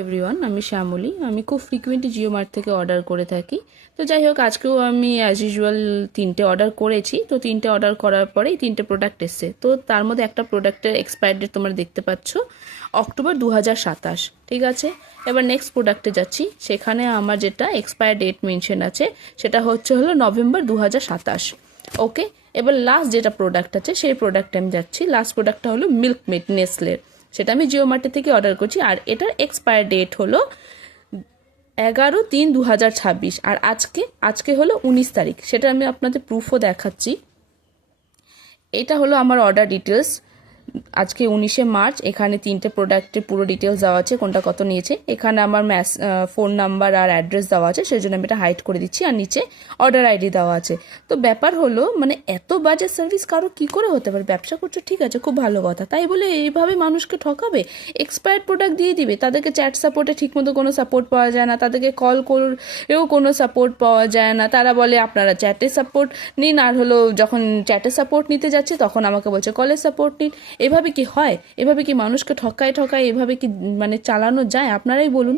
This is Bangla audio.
এভরিওয়ান, আমি শ্যামলী। আমি খুব ফ্রিকুয়েন্টলি জিও মার্ট থেকে অর্ডার করে থাকি। তো যাই হোক, আজকেও আমি অ্যাজ ইউজুয়াল 3টে অর্ডার করেছি। তো 3টে অর্ডার করার পরেই 3টে প্রোডাক্ট এসছে। তো তার মধ্যে একটা প্রোডাক্টের এক্সপায়ার ডেট তোমরা দেখতে পাচ্ছ অক্টোবর 2027। ঠিক আছে, এবার নেক্সট প্রোডাক্টে যাচ্ছি। সেখানে আমার যেটা এক্সপায়ার ডেট মেনশন আছে সেটা হলো নভেম্বর 2027। ওকে, এবার লাস্ট যেটা প্রোডাক্ট আছে সেই প্রোডাক্টে আমি যাচ্ছি। লাস্ট প্রোডাক্টটা হলো মিল্ক মেড নেসলের। সেটা আমি জিও মার্টে থেকে অর্ডার করছি, আর এটার এক্সপায়ার ডেট হলো 11/3/2026। আর আজকে হলো 19 তারিখ। সেটা আমি আপনাদের প্রুফও দেখাচ্ছি। এটা হলো আমার অর্ডার ডিটেলস। আজকে 19শে মার্চ। এখানে 3টে প্রোডাক্টের পুরো ডিটেলস দেওয়া আছে, কোনটা কত নিয়েছে। এখানে আমার ফোন নাম্বার আর অ্যাড্রেস দেওয়া আছে, সেই জন্য আমি এটা হাইড করে দিচ্ছি। আর নিচে অর্ডার আইডি দেওয়া আছে। তো ব্যাপার হলো, মানে এত বাজে সার্ভিস কারো কি করে হতে পারে? ব্যবসা করছো, ঠিক আছে, খুব ভালো কথা, তাই বলে এইভাবে মানুষকে ঠকাবে? এক্সপায়ার্ড প্রোডাক্ট দিয়ে দিবে। তাদেরকে চ্যাট সাপোর্টে ঠিকমতো কোনো সাপোর্ট পাওয়া যায় না, তাদেরকে কল করেও কোনো সাপোর্ট পাওয়া যায় না। তারা বলে আপনারা চ্যাটে সাপোর্ট নিন, আর হলো যখন চ্যাটে সাপোর্ট নিতে যাচ্ছে তখন আমাকে বলছে কলের সাপোর্ট নিন। এভাবে কি হয়? এভাবে কি মানুষকে ঠকায় এভাবে কি মানে চালানো যায়? আপনারাই বলুন।